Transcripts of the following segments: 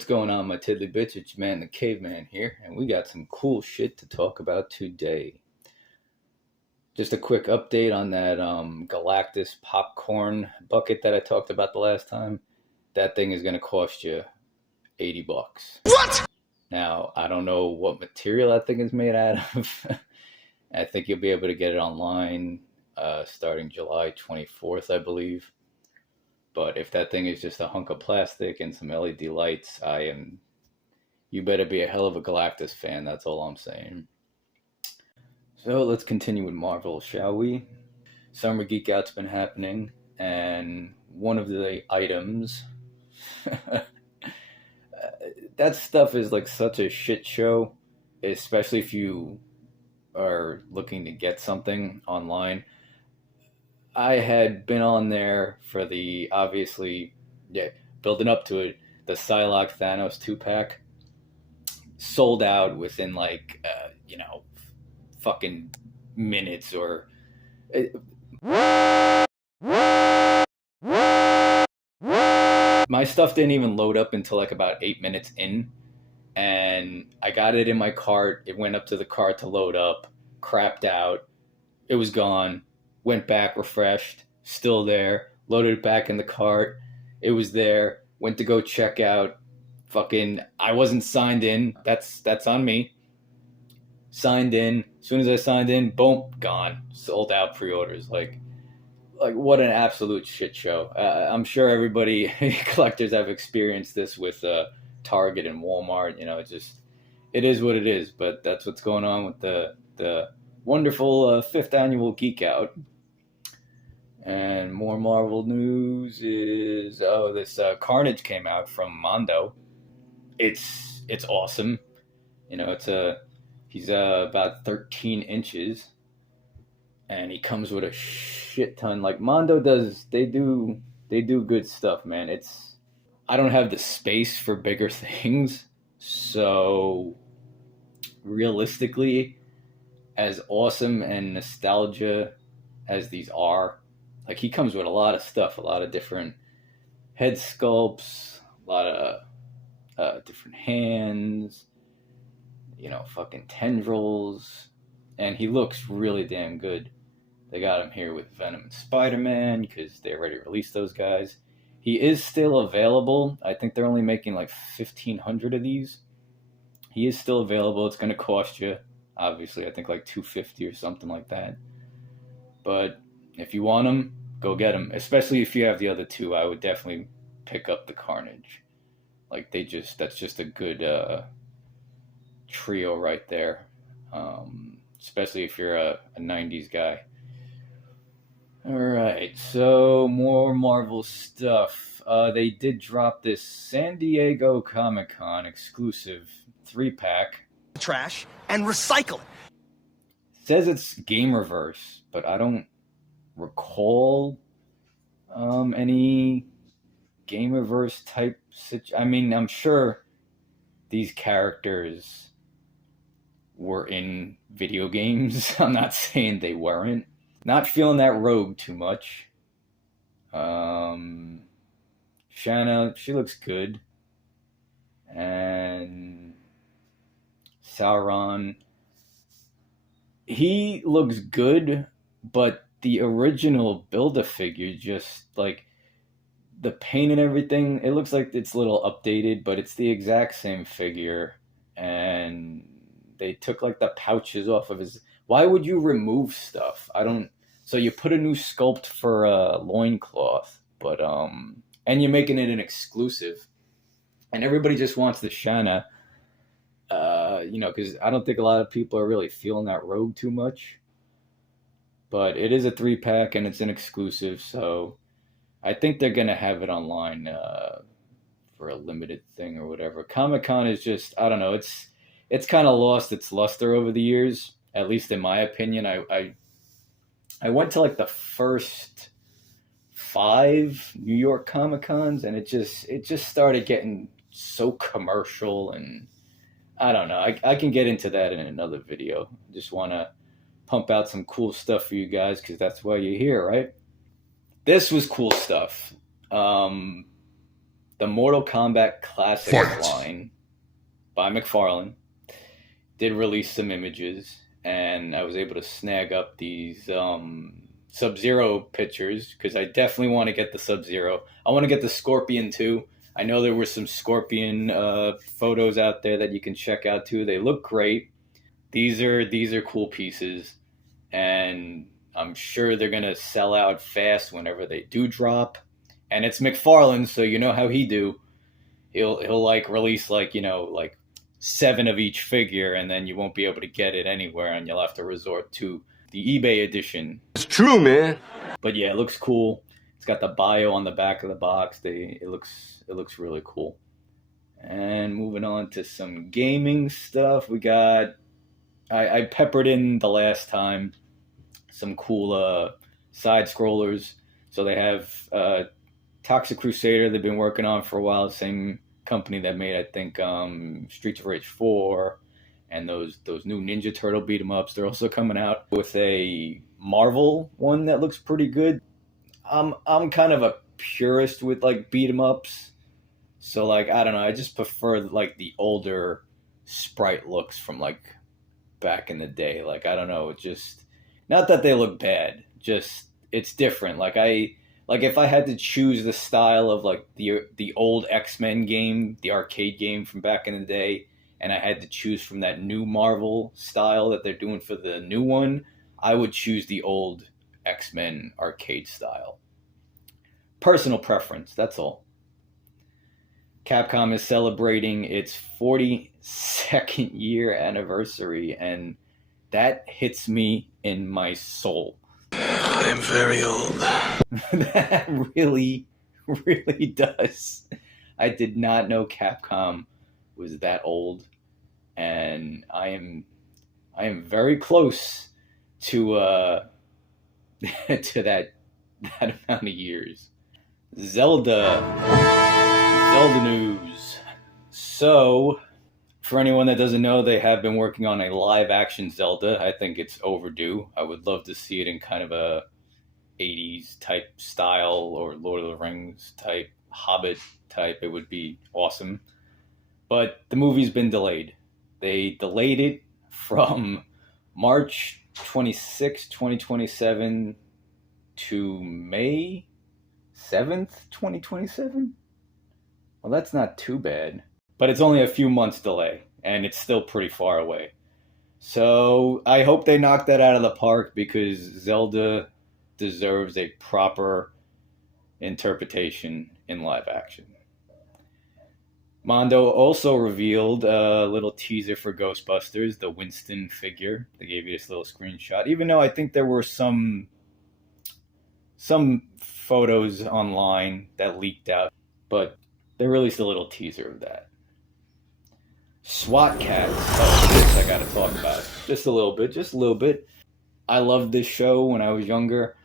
What's going on, my tiddly bitch? It's your man, the caveman here, and we got some cool shit to talk about today. Just a quick update on that Galactus popcorn bucket that I talked about the last time. That thing is going to cost you $80. What? Now, I don't know what material that thing is made out of. I think you'll be able to get it online starting July 24th, I believe. But if that thing is just a hunk of plastic and some LED lights, you better be a hell of a Galactus fan, that's all I'm saying. So let's continue with Marvel, shall we? Summer Geek Out's been happening, and one of the items... that stuff is like such a shit show, especially if you are looking to get something online. I had been on there for the, obviously, building up to it, the Psylocke Thanos 2-pack. Sold out within fucking minutes or... My stuff didn't even load up until like about 8 minutes in. And I got it in my cart. It went up to the cart to load up. Crapped out. It was gone. Went back, refreshed, still there, loaded it back in the cart. It was there, went to go check out. I wasn't signed in. That's on me. Signed in. As soon as I signed in, boom, gone. Sold out pre-orders. Like what an absolute shit show. I'm sure everybody, collectors have experienced this with Target and Walmart. You know, it is what it is. But that's what's going on with the wonderful 5th annual Geek Out. And more Marvel news is this Carnage came out from Mondo. It's awesome. You know, he's about 13 inches, and he comes with a shit ton. Like Mondo does, they do good stuff, man. I don't have the space for bigger things, so realistically, as awesome and nostalgia as these are, like he comes with a lot of stuff, a lot of different head sculpts, a lot of different hands, fucking tendrils, and he looks really damn good. They got him here with Venom and Spider-Man because they already released those guys. He is still available. I think they're only making like 1,500 of these. He is still available. It's going to cost you, obviously, I think like $250 or something like that. But if you want them, go get them. Especially if you have the other two, I would definitely pick up the Carnage. Like that's just a good trio right there. Especially if you're a 90s guy. All right, so more Marvel stuff. They did drop this San Diego Comic-Con exclusive 3-pack. Trash and recycle it. Says it's Gamerverse, but I don't recall any Gamerverse type I mean, I'm sure these characters were in video games. I'm not saying they weren't. Not feeling that Rogue too much. Shanna, she looks good. And Sauron, he looks good, but the original Build-A-Figure, just like the paint and everything, it looks like it's a little updated, but it's the exact same figure. And they took like the pouches off of his... Why would you remove stuff? So you put a new sculpt for a loincloth, but and you're making it an exclusive. And everybody just wants the Shanna, because I don't think a lot of people are really feeling that Rogue too much. But it is a 3-pack and it's an exclusive, so I think they're going to have it online for a limited thing or whatever. Comic-Con is just, I don't know, it's kind of lost its luster over the years, at least in my opinion. I went to like the first 5 New York Comic-Cons, and it just started getting so commercial, and I don't know. I can get into that in another video. Just want to pump out some cool stuff for you guys because that's why you're here, right? This was cool stuff. the Mortal Kombat Classics line by McFarlane did release some images, and I was able to snag up these Sub-Zero pictures because I definitely want to get the Sub-Zero. I want to get the Scorpion too. I know there were some Scorpion photos out there that you can check out too. They look great. These are cool pieces, and I'm sure they're gonna sell out fast whenever they do drop. And it's McFarlane, so you know how he do. He'll like release like 7 of each figure, and then you won't be able to get it anywhere, and you'll have to resort to the eBay edition. It's true, man. But yeah, it looks cool. It's got the bio on the back of the box. It looks really cool. And moving on to some gaming stuff, we got I peppered in the last time some cool side scrollers. So they have Toxic Crusader they've been working on for a while. Same company that made, I think, Streets of Rage 4 and those new Ninja Turtle beat 'em ups. They're also coming out with a Marvel one that looks pretty good. I'm kind of a purist with like beat 'em ups, so like I don't know. I just prefer like the older sprite looks from like back in the day. Like I don't know, just not that they look bad. Just it's different. Like if I had to choose the style of like the old X-Men game, the arcade game from back in the day, and I had to choose from that new Marvel style that they're doing for the new one, I would choose the old X-Men arcade style. Personal preference, that's all. Capcom is celebrating its 42nd year anniversary, and that hits me in my soul. I'm very old. That really, really does. I did not know Capcom was that old, and I am very close to to that amount of years. Zelda news. So, for anyone that doesn't know, they have been working on a live-action Zelda. I think it's overdue. I would love to see it in kind of a 80s type style or Lord of the Rings type, Hobbit type. It would be awesome. But the movie's been delayed. They delayed it from March 26, 2027 to May 7th, 2027? Well, that's not too bad. But it's only a few months delay, and it's still pretty far away. So I hope they knock that out of the park because Zelda deserves a proper interpretation in live action. Mondo also revealed a little teaser for Ghostbusters, the Winston figure. They gave you this little screenshot, even though I think there were some photos online that leaked out, but they released a little teaser of that. SWAT Cats. Oh, this I gotta talk about. Just a little bit. I loved this show when I was younger,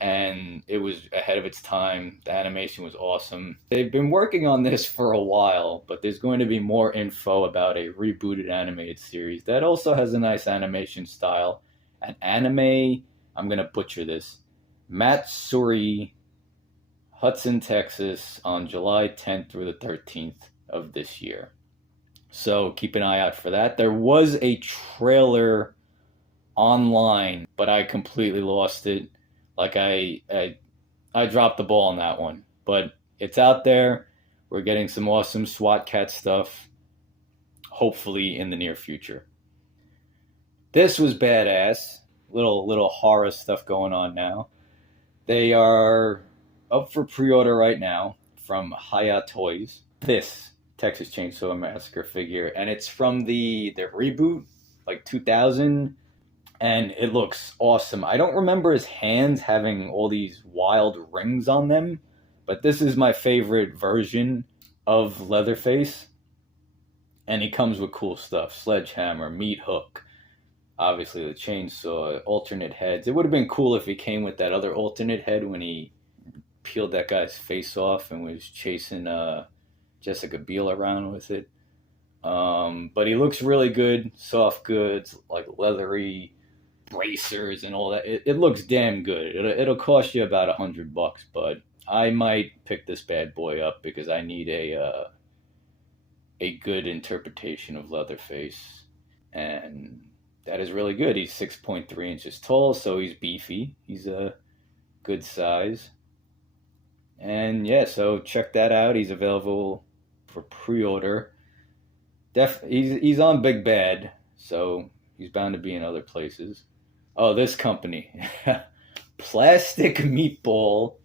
and it was ahead of its time. The animation was awesome. They've been working on this for a while, but there's going to be more info about a rebooted animated series that also has a nice animation style. An anime, I'm gonna butcher this, Matsuri, Hudson, Texas, on July 10th through the 13th of this year. So keep an eye out for that. There was a trailer online, but I completely lost it. Like I dropped the ball on that one. But it's out there. We're getting some awesome SWAT Cat stuff, hopefully in the near future. This was badass. Little horror stuff going on now. They are up for pre-order right now from Hiya Toys. This Texas Chainsaw Massacre figure, and it's from the reboot, like 2000, and it looks awesome. I don't remember his hands having all these wild rings on them, but this is my favorite version of Leatherface, and he comes with cool stuff: sledgehammer, meat hook, obviously the chainsaw, alternate heads. It would have been cool if he came with that other alternate head when he peeled that guy's face off and was chasing Jessica Biel around with it. But he looks really good, soft goods, like leathery bracers and all that. It looks damn good. It'll cost you about $100, but I might pick this bad boy up because I need a good interpretation of Leatherface, and that is really good. He's 6.3 inches tall, so he's beefy. He's a good size. And yeah, so check that out. He's available for pre-order. He's on Big Bad, so he's bound to be in other places. Oh, this company, Plastic Meatball,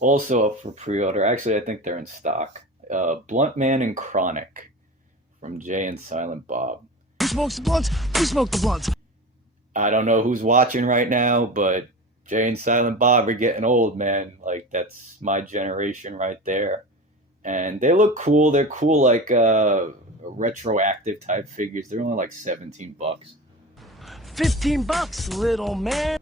also up for pre-order. Actually, I think they're in stock. Blunt Man and Chronic from Jay and Silent Bob. Who smokes the blunts? Who smoked the blunts? I don't know who's watching right now, but Jay and Silent Bob are getting old, man. Like, that's my generation right there. And they look cool. They're cool, like retroactive type figures. They're only like $17. $15, little man.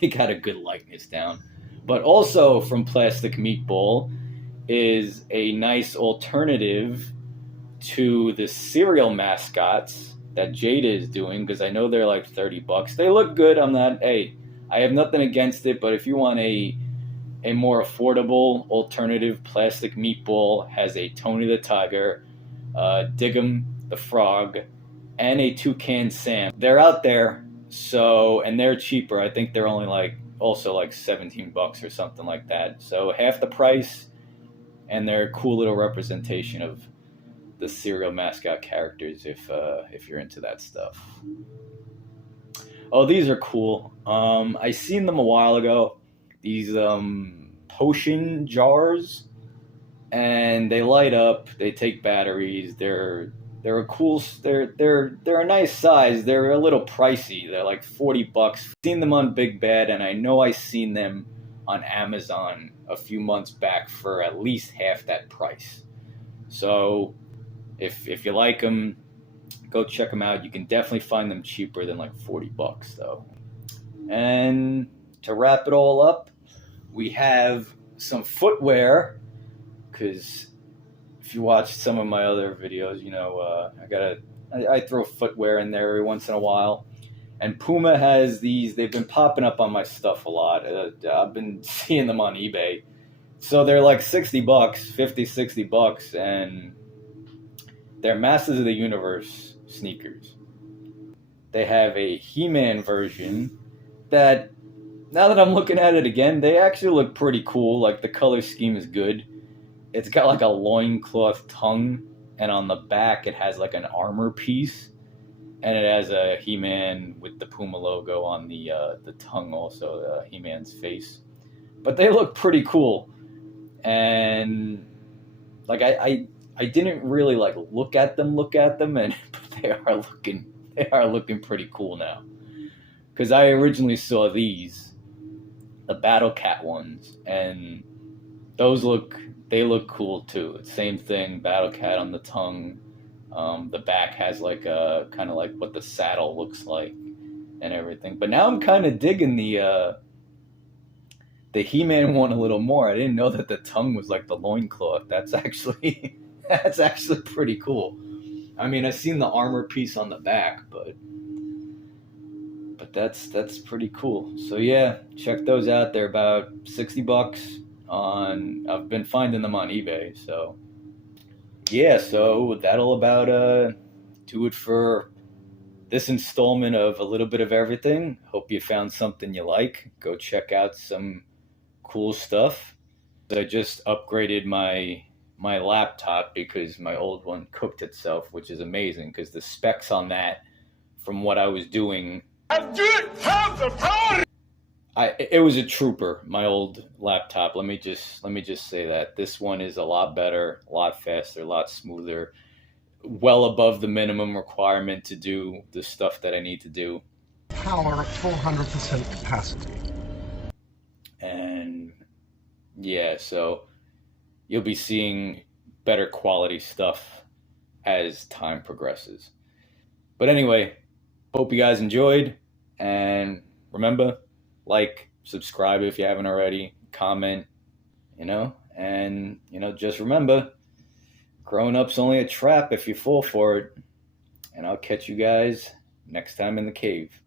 They got a good likeness down. But also from Plastic Meatball is a nice alternative to the cereal mascots that Jada is doing, because I know they're like $30. They look good. I have nothing against it, but if you want a more affordable alternative, Plastic Meatball has a Tony the Tiger, Diggum the Frog, and a Toucan Sam. They're out there, and they're cheaper. I think they're only also like $17 or something like that. So half the price, and they're a cool little representation of the cereal mascot characters if you're into that stuff. Oh, these are cool. I seen them a while ago. These potion jars, and they light up. They take batteries. They're a nice size. They're a little pricey. They're like $40. Seen them on Big Bad, and I know I seen them on Amazon a few months back for at least half that price. So if you like them, go check them out. You can definitely find them cheaper than like $40 though. And to wrap it all up, we have some footwear, because if you watch some of my other videos, you know I throw footwear in there every once in a while. And Puma has these. They've been popping up on my stuff a lot. I've been seeing them on eBay. So they're like $60, $50, $60, and they're Masters of the Universe sneakers. They have a He-Man version that, now that I'm looking at it again, they actually look pretty cool. Like, the color scheme is good. It's got like a loincloth tongue, and on the back it has like an armor piece, and it has a He-Man with the Puma logo on the tongue, also He-Man's face. But they look pretty cool, and like I didn't really like look at them, and but they are looking pretty cool now. Because I originally saw these, the Battle Cat ones, and those look cool too. It's same thing, Battle Cat on the tongue. The back has like a kind of like what the saddle looks like and everything. But now I'm kind of digging the He-Man one a little more. I didn't know that the tongue was like the loincloth. That's actually pretty cool. I mean, I've seen the armor piece on the back, but that's pretty cool. So yeah, check those out. They're about $60 I've been finding them on eBay. So yeah, so that'll about do it for this installment of A Little Bit of Everything. Hope you found something you like. Go check out some cool stuff. I just upgraded my laptop because my old one cooked itself, which is amazing because the specs on that, from what I was doing, I did have the power. It was a trooper, my old laptop. Let me just say that this one is a lot better, a lot faster, a lot smoother, well above the minimum requirement to do the stuff that I need to do. Power at 400% capacity. And yeah, so you'll be seeing better quality stuff as time progresses. But anyway, hope you guys enjoyed, and remember, like, subscribe if you haven't already, comment, and just remember, growing up's only a trap if you fall for it. And I'll catch you guys next time in the cave.